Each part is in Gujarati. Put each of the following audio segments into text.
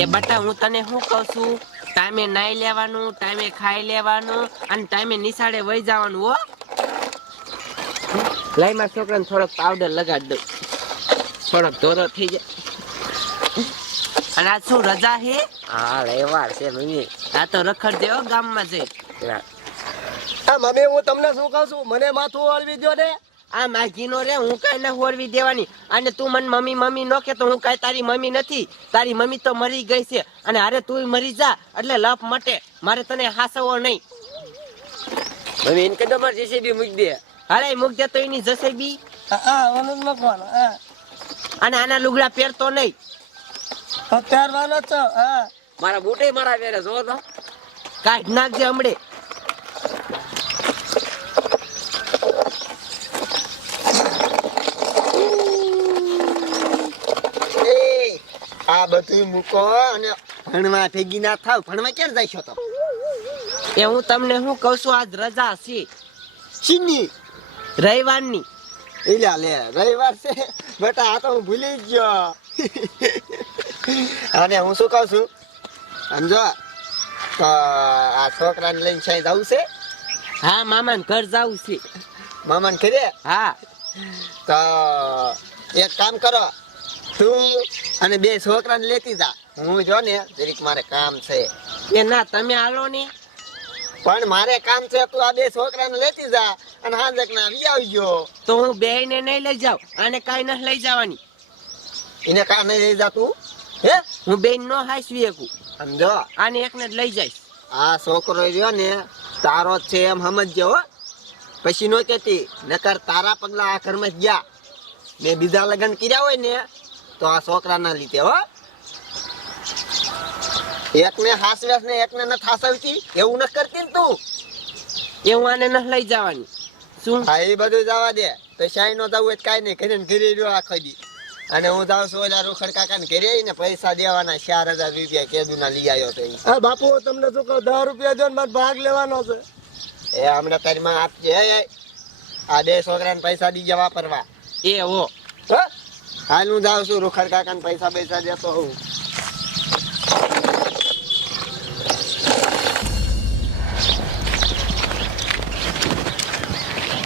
એ બટા હું તને શું કહું છું, ટાઈમે નાઈ લેવાનું, ટાઈમે ખાઈ લેવાનું અને ટાઈમે નિશાળે વહી જવાનું હો. લઈ મારા છોકરાને થોડોક પાવડર લગાડી દઉં, થોડોક ધોરો થઈ જાય. અને આ શું રજા હે? હા રવિવાર છે મમ્મી. આ તો રખડ દેવો ગામમાં જઈ. મમ્મી હું તમને શું કહું છું, મને માથું વળવી દો ને. આ માગીનો રે, હું કઈ ના હોરવી દેવાની. અને તું મને મમ્મી મમ્મી નો કે તો હું કઈ તારી મમ્મી નથી. તારી મમ્મી તો મરી ગઈ છે અને હારે તું મરી જા એટલે લપ મટે. મારે તને હાસવો નહીં. મમ્મી એને કદો માર જેસીબી મૂકી દે. અરે મૂક દે તો એની જસેબી. ઓલું લખવાનું અને આના લુગડા પહેરતો નહીં. પહેરવાનો છો. મારા બૂટે મારા વેરે જો તો. કાઢ નાખજે હમણે. આ બધું મૂકો અને ભણવા ભેગી ના થાવ. ભણવા ક્યારે જાય છો તો? એ હું તમને શું કહું છું, આજ રજા છે ચીની રવિવારની. એલા લે રવિવાર છે બેટા, આ તો હું ભૂલી જ ગયો. અને હું શું કહું છું સમજો, તો આ છોકરાને લઈને સાહેબ જવું છે. હા મામાને ઘર જવું છે. મામાને ઘરે? હા તો એક કામ કરો, તું અને બે છોકરાને લેતી જા. હું જો ને જરીક મારે કામ છે. એ ના તમે હાલો ને. પણ મારે કામ છે, તું આ બે છોકરાને લેતી જા અને હાંજક ના આવી આવજો. તો હું બે ને નહીં લઈ જાઉં, આને કાંઈ નથી લઈ જવાની. એને કા નહીં લઈ જા તું? હે હું બેન નો હાસવી શકું. સમજો, આને એકને જ લઈ જઈશ. આ છોકરો રહ્યો ને તારો જ છે એમ સમજજો હો. પછી નો કેતી નકર તારા પગલા આ ઘરમાં જ ગયા. મેં બીજા લગ્ન કર્યા હોય ને તો આ છોકરા ના લીધે હો. એકને હાસવેસ ને એકને ન હાસવતી એવું ન કરતી ને તું. એ હું આને નથી લઈ જવાની. શું? હા એ બધું જવા દે. તો શાય નો જવું હોય તો કાંઈ નહીં, ઘરે ને ઘરે રહ્યો આખો દી. અને હું જાઉં છું ઓલા રોખડ કાકા ને ઘરે ને પૈસા દેવાના 4000 રૂપિયા કેદુ ના લઈ આવ્યો તો. હા બાપુ તમને શું કહું, 10 રૂપિયા જો મારે ભાગ લેવાનો છે. એ હમણાં તારી માં આપજે. આ બે છોકરાને પૈસા દીજે વાપરવા. એ હો. હાલ હું જાઉં છું રોખડ કાકા ને પૈસા દેતો હોઉં.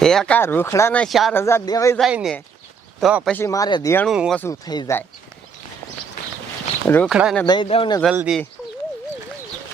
એક આ રૂખડાના 4000 દેવાઈ જાય ને તો પછી મારે દેણું ઓછું થઈ જાય. રૂખડાને દઈ દઉં ને જલ્દી,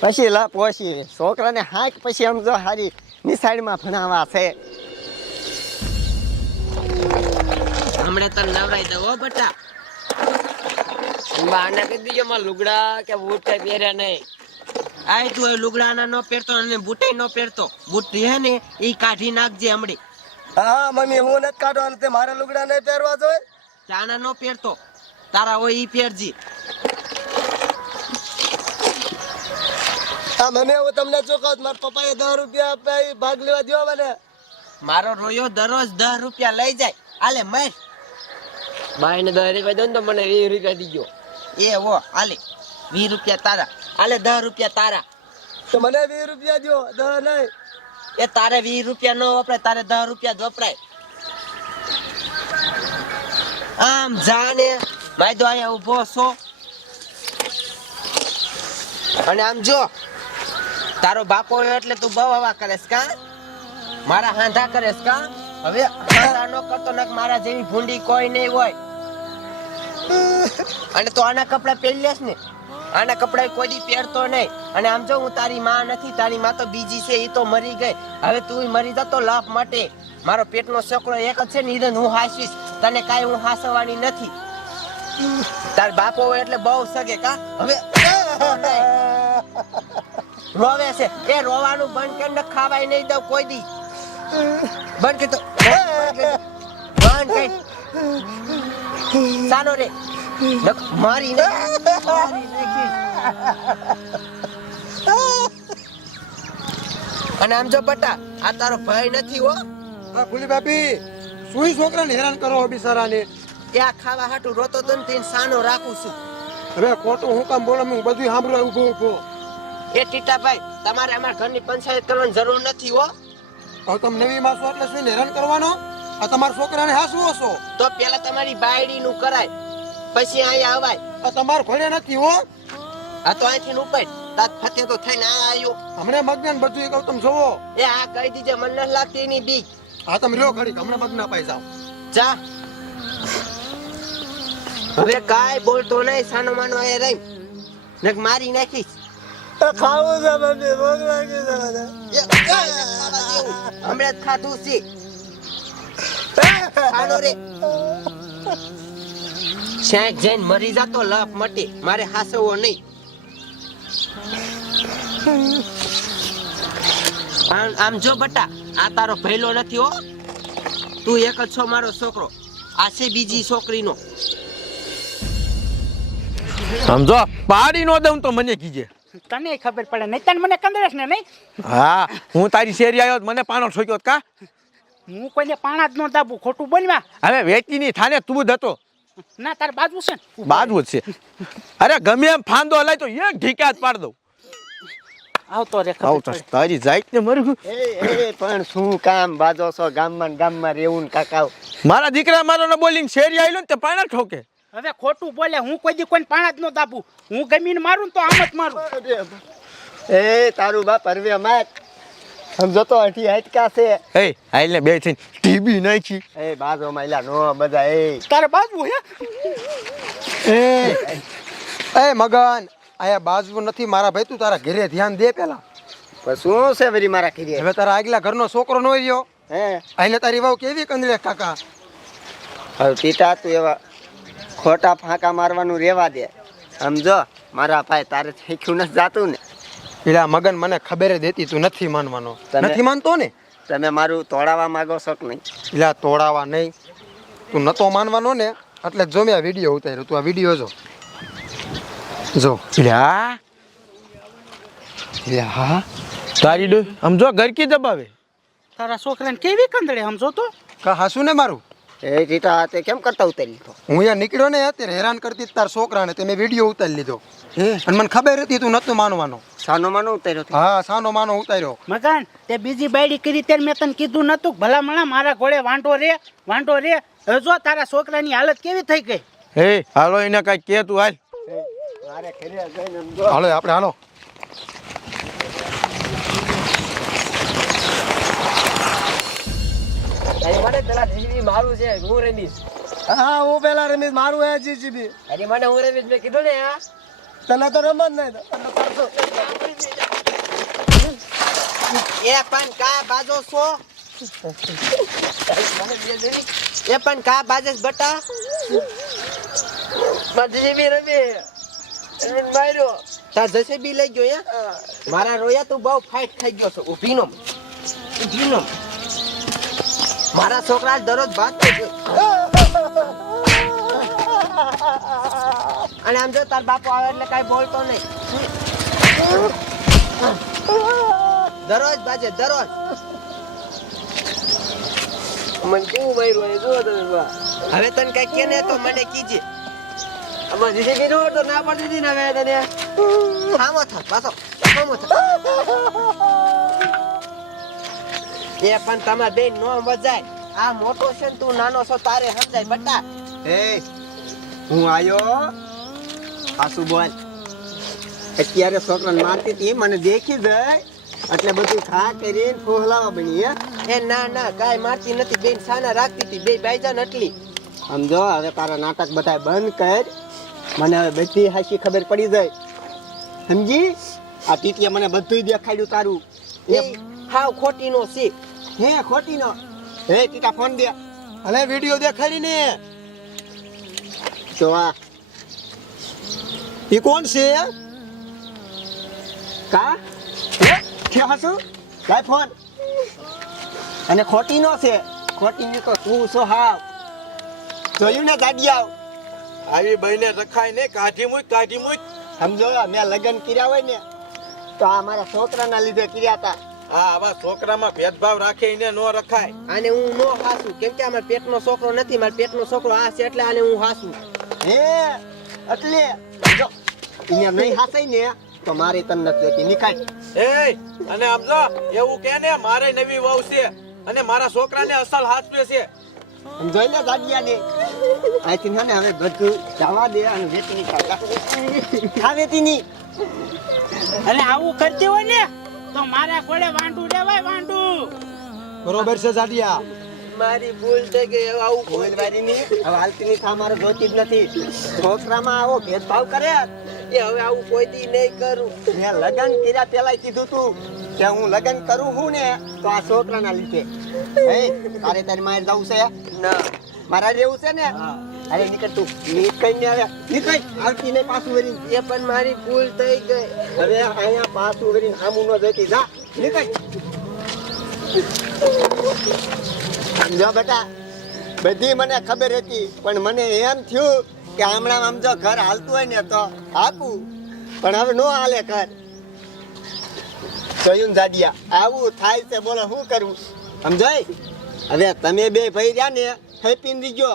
પછી લપ ઓછી. છોકરાને હાક પછી આમ જો હારી નિશાળમાં ભણાવવા છે. હમણે તને નવરાઈ દઉં હો બટા. આને કહી દીજો માર લુગડા કે બૂટ કઈ પહેરે નહીં. આ તું એ લુગડાના નો પહેરતો અને બૂટે નો પહેરતો. બૂટ હે ને એ કાઢી નાખજે હમણે. હા મમ્મી હું નથી કાઢવાનું, તે મારે લુગડા નહીં પહેરવા જોઈએ. ચાના નો પહેરતો, તારા હોય ઈ પહેરજી. હા મમ્મી હું તમને શું કહું, મારા પપ્પાએ 10 રૂપિયા આપ્યા, એ ભાગ લેવા દો મને. મારો રોયો દરરોજ 10 રૂપિયા લઈ જાય. આલે મર. બાઈ ને 10 રૂપિયા દો ને તો મને 20 રૂપિયા દીજો. એ હો આલે 20 રૂપિયા તારા. આલે 10 રૂપિયા તારા. તો મને 20 રૂપિયા દો, 10 નહીં. એ તારે 20 રૂપિયા નો વપરાય, તારે 10 રૂપિયા જ વપરાય. આમ જાને ભાઈ તો અહીંયા ઉભો છો. અને આમ જો તારો બાપો હોય એટલે તું બહુ હવા કરેસ કા, મારા હાંધા કરેસ કા. હવે હાંધા નો કરતો નક મારા જેવી ભૂંડી કોઈ નહીં હોય. અને તો આના કપડા પહેરી લેસ ને, આના કપડા કોઈ દી પહેરતો નહીં. અને આમ જો હું તારી માં નથી, તારી માં તો બીજી છે, એ તો મરી ગઈ. હવે તું મરી જતો લાભ માટે. મારો પેટનો છોકરો એક જ છે ને, ઈરન હું હાસીશ. તને કાંઈ હું હાસવાની નથી. તાર બાપો હોય એટલે બહુ સગે કા. હવે રોવે છે એ રોવાનું બંધ કરીને ખાવાય નહીં દઉં કોઈ દી. બંધ કીધું બંધ કઈ ચાલો રે મારી અને આમ જો બટા આ તારો ભાઈ નથી હો. ભૂલી બાપી સુઈ છોકરાને હેરાન કરો બિચારાને. ત્યાં ખાવા હાટું રોતો તો ને સાનો રાખું છું. હવે ખોટું હું કામ બોલો, હું બધું સાંભળવા ઉભો. એ ટીટાભાઈ તમારે અમારા ઘરની પંચાયત કરવાની જરૂર નથી હો. હવે તમે નવી માં છો એટલે શું હેરાન કરવાનો? આ તમારા છોકરાને હાસવો છો તો પેલા તમારી બાયડી નું કરાય પછી અહીંયા અવાય. આ તમારે ભણે નથી હો. આ તો અહીંથી ઉપાડ તાત ફતે તો થઈને આ આવ્યો હમણે મગન બધું એ કહું તમે જોવો એ આ કહી દીજે મને નથી લાગતી એની બીક આ તમે લ્યો ઘડી હમણે મગન પાઈ જાઓ જા હવે કાઈ બોલતો નહીં સાનો માનો એ રહી નક મારી નાખીશ ખાવું છે મને ભૂખ લાગી છે મને. હમણાં જ ખાધું છે ખાનો રે શેક જઈને મરી જાતો લપ મટી મારે હાસવો નહીં આમ જો બટા આ તારો ભઈલો નથી હો તું એક જ છો મારો છોકરો આ છે બીજી છોકરીનો સમજો પાડી નો દઉં તો મને કીજે તને ખબર પડે નહીં તને મને કંદરેશ ને નહીં હા હું તારી શેરી આવ્યો તો મને પાનો ઠોક્યો કા હું કોઈને પાણા જ ન દાબું ખોટું બોલવા હવે વેચીની થાને તું જ હતો ના તાર બાજુ છે ને બાજુ જ છે અરે ગમે એમ ફાંદો હલાય તો એક ઢીકા જ પાડ દઉં આવતો રે આવ ખબર તો તારી જાત ને મરું એ પણ શું કામ બાજો છો ગામમાં ને ગામમાં રહેવું ને કાકા મારા દીકરા મારો ને બોલીને શેરી આવ્યો ને તે પાણા ઠોકે હવે ખોટું બોલે હું કોઈ દી કોઈને પાણા જ ન દાબું હું ગમીને મારું ને તો આમ જ મારું એ તારું બાપ હરવે માત સમજો તો અઠી હાટકા છે એ આઈ ને બે થઈને ટીબી નાખી એ બાજો માયલા નો બધા એ તારે બાજુ હે એ મગન આયા બાજુ નથી મારા ભાઈ તું તારા ઘરે ધ્યાન દે પેલા પણ શું છે વરી મારા ખીરી હવે તારા આગલા ઘરનો છોકરો નો રહ્યો હે આઈને તારી વહુ કેવી કંદરે કાકા હવે ટીટા તું એવા ખોટા ફાંકા મારવાનું રેવા દે સમજો મારા ભાઈ તારે શીખ્યું નથી જાતું ને પેલા મગન મને ખબર જ હતી તું નથી માનવાનો તને- નથી માનતો ને તમે મારું તોડાવા માંગો છો કે નહીં પેલા તોડાવા નહીં તું નતો માનવાનો ને એટલે જ જો મેં આ વિડીયો ઉતાર્યો તું આ વિડીયો જો લ્યા હા તારી ડો સમજો ઘર કી દબાવે તારા છોકરાને કેવી કંદડે સમજો તો કા હાસુ ને મારું એ ટીટા તે કેમ કરતા ઉતારી લીધો હું અહીંયા નીકળ્યો ને અત્યારે હેરાન કરતી તાર છોકરાને તે મેં વિડીયો ઉતારી લીધો અને મને ખબર હતી તું નતું માનવાનો સાનો માનો ઉતાર્યો તે? હા સાનો માનો ઉતાર્યો મકાન તે બીજી બાયડી કરી ત્યારે મેં તને કીધું નતું ભલામણા મારા ઘોડે વાંઢો રે હવે જો તારા છોકરાની હાલત કેવી થઈ ગઈ હે હાલો એને કઈ કે તું હાલ મારે ઘરે જઈને સમજો. હાલો આપણે હાલો તારી મને પેલા જીજીબી મારું છે હું રમીશ હા હું પેલા રમીશ મારું હે જીજીબી અરે મને હું રમીશ મેં કીધું ને આ તને તો રમત નહીં એ પણ કા બાજો છો એ પણ કા બાજસ બટા જીજીબી રમી રમીને માર્યો તાર જશે બી લઈ ગયો મારા રોયા તું બહુ ફાઇટ થઈ ગયો છો ઊભી નો મારા છોકરા દરરોજ વાત થઈ અને આમ જો તાર બાપુ આવે એટલે કઈ બોલતો નહીં દરરોજ બાજે દરરોજ મને કેવું માર્યું એ જુઓ તમે બા હવે તને કઈ કે ને તો મને કીજે આમાં જીજીબી નો તો ના પડતી હતી ને હવે તને થામો થા પાછો થામો થા એ પણ તમાર બેન નો મજાય આ મોટો છે ને તું નાનો છો તારે સમજાય બટા એ હું આયો આસુ બોલ અત્યારે છોકરાને મારતી હતી મને દેખી જાય એટલે બધું ખા કરીને ફોહલાવા બની હે એ ના ના કાઈ મારતી નથી બેન સાના રાખતી હતી બે બાઈજાન એટલી સમજો હવે તારા નાટક બધા બંધ કર મને હવે બધી હાચી ખબર પડી જાય સમજી આ ટીટીએ મને બધું દેખાડ્યું તારું એ હાવ ખોટી નો છે હે ખોટી નો હે ટીટા ફોન દે અલે વિડીયો દેખાડી ને તો આ એ કોણ છે કા હે કે હાસુ લાય ફોન અને ખોટી નો છે ખોટી ની તો તું છો હાવ જોયું ને ગાડિયાવ આવી બહેને રખાય ને કાઢી મૂક સમજો મેં લગ્ન કર્યા હોય ને તો આ મારા છોકરાના લીધે કર્યા હતા હા આવા છોકરામાં ભેદભાવ રાખે એને નો રખાય આને હું નો હાસું કેમ કે અમાર પેટનો છોકરો નથી માર પેટનો છોકરો આ છે એટલે આને હું હાસું હે એટલે જો અહીંયા નહીં હાસાય ને તો મારે તને નથી જોતી નીકાળ એ અને સમજો એવું કે ને મારે નવી વહુ છે અને મારા છોકરાને અસલ હાથવે છે સમજાય ને ગાડિયા ને અહીંથી ને હવે બધું જવા દે અને વેચી ખાવેતી ની અને આવું કરતી હોય ને તો મારા ઘોડે વાંઢું રેવાય વાંઢું. બરોબર છે જાડિયા. મારી ભૂલ થઈ ગઈ હવે આવું કોઈ બોલવાની નહીં હવે હાલતી નહીં થા મારે જોતી જ નથી છોકરામાં આવો ભેદભાવ કરે એ હવે આવું કોઈ દી નહીં કરું. મેં લગ્ન કર્યા પેલા કીધું તું કે હું લગ્ન કરું હું ને તો આ છોકરાના લીધે હે તારે તારી મારે જવું છે ના મારા જેવું છે ને અરે નીકળ તું નીકળ ને હવે નીકળ આવતી નહીં પાછું વળી એ પણ મારી ભૂલ થઈ ગઈ. હવે અહીંયા પાછું વળી સામું ન જતી જા નીકળ સમજો બેટા બધી મને ખબર હતી પણ મને એમ થયું કે હમણાં આમ જો ઘર હાલતું હોય ને તો આપું પણ હવે નો હાલે ઘર જોયું ને જાડિયા આવું થાય છે બોલો શું કરવું સમજાય હવે તમે બે ભાઈ રહ્યા ને હેપી દીજો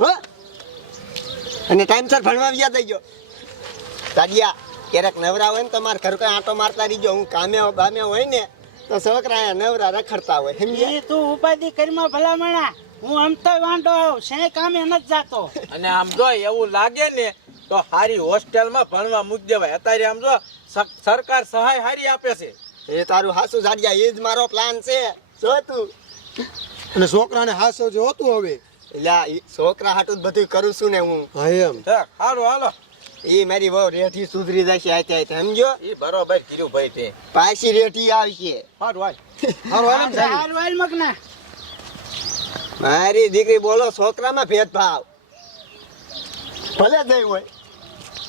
હો અને ટાઈમસર ભણવા વ્યા દઈજો જાડિયા ક્યારેક નવરા હોય ને તમારે ઘર કોઈ આંટો મારતા રહીજો હું કામે બામે હોય ને તો છોકરા નવરા રખડતા હોય સમજ્યા એ તું ઉપાધિ કરીમાં ભલામણા હું આમતો વાંઢો શેય કામે નથી જાતો. અને આમ જો એવું લાગે ને તો હારી હોસ્ટેલમાં ભણવા મૂકી દેવાય. અત્યારે આમ જો સરકાર સહાય હારી આપે છે. એ તારું હાસુ જાડિયા એ જ મારો પ્લાન છે જો તું અને છોકરાને હાસો જો હોતું હવે. એટલે ઈ છોકરા હાટું જ બધું કરું છું ને હું હા એમ. સારું હાલો એ મારી બહુ રેઠી સુધરી જશે આતે સમજો એ બરોબર કીધું ભાઈ તે. પાછી રેઠી આવશે સારું હાલ. હારું હાલ એમ જાડી. હાલ વાલ મગના મારી દીકરી બોલો છોકરામાં ભેદભાવ ભલે જઈ હોય